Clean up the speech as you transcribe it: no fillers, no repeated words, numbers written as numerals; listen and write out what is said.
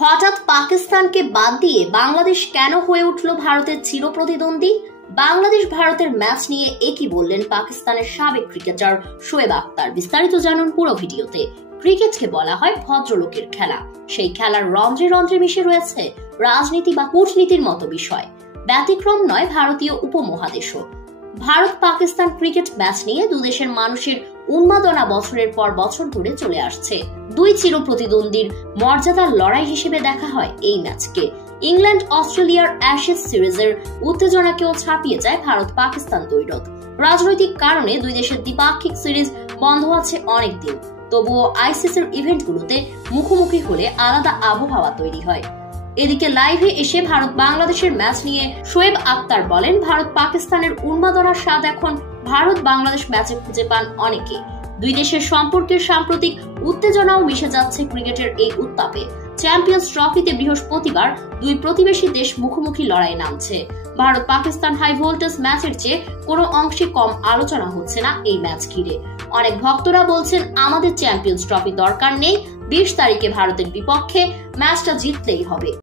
হঠাৎ পাকিস্তানকে বাদ দিয়ে বাংলাদেশ কেন হয়ে উঠল ভারতের চিরপ্রতিদ্বন্দ্বী? বাংলাদেশ ভারতের ম্যাচ নিয়ে একই বললেন পাকিস্তানের সাবেক ক্রিকেটার শোয়েব আখতার। বিস্তারিত জানুন পুরো ভিডিওতে। ক্রিকেটকে বলা হয় ভদ্রলোকের খেলা। সেই খেলার রন্ধ্রে রন্ধ্রে মিশে রয়েছে রাজনীতি বা কূটনীতির মতো বিষয়। ব্যতিক্রম নয় ভারতীয় উপমহাদেশও। ভারত পাকিস্তান ক্রিকেট ম্যাচ নিয়ে দুদেশের মানুষের উন্মাদনা বছরের পর বছর ধরে চলে আসছে। দুই চিরপ্রতিদ্বন্দ্বীর মর্যাদার লড়াই হিসেবে দেখা হয় এই ম্যাচকে। ইংল্যান্ড অস্ট্রেলিয়ার অ্যাশেজ সিরিজের উত্তেজনাকেও ছাপিয়ে যায় ভারত পাকিস্তান দ্বৈরথ। রাজনৈতিক কারণে দুই দেশের দ্বিপাক্ষিক সিরিজ বন্ধ আছে অনেকদিন, তবুও আইসিসির ইভেন্টগুলোতে মুখোমুখি হলে আলাদা আবহাওয়া তৈরি হয়। এদিকে লাইভে এসে ভারত বাংলাদেশের ম্যাচ নিয়ে শোয়েব আখতার বলেন, ভারত পাকিস্তানের উন্মাদনার স্বাদ এখন ভারত বাংলাদেশ ম্যাচে খুঁজে পান অনেকে। দুই দেশের সম্পর্কের সাম্প্রতিক উত্তেজনাও মিশে যাচ্ছে ক্রিকেটের এই উত্তাপে। চ্যাম্পিয়ন্স ট্রফিতে বৃহস্পতিবার দুই প্রতিবেশী দেশ মুখোমুখি লড়াইয়ে নামছে। ভারত পাকিস্তান হাই ভোল্টেজ ম্যাচের চেয়ে কোনো অংশে কম আলোচনা হচ্ছে না এই ম্যাচ ঘিরে। অনেক ভক্তরা বলছেন, আমাদের চ্যাম্পিয়ন্স ট্রফি দরকার নেই, 20 তারিখে ভারতের বিপক্ষে ম্যাচটা জিতলেই হবে।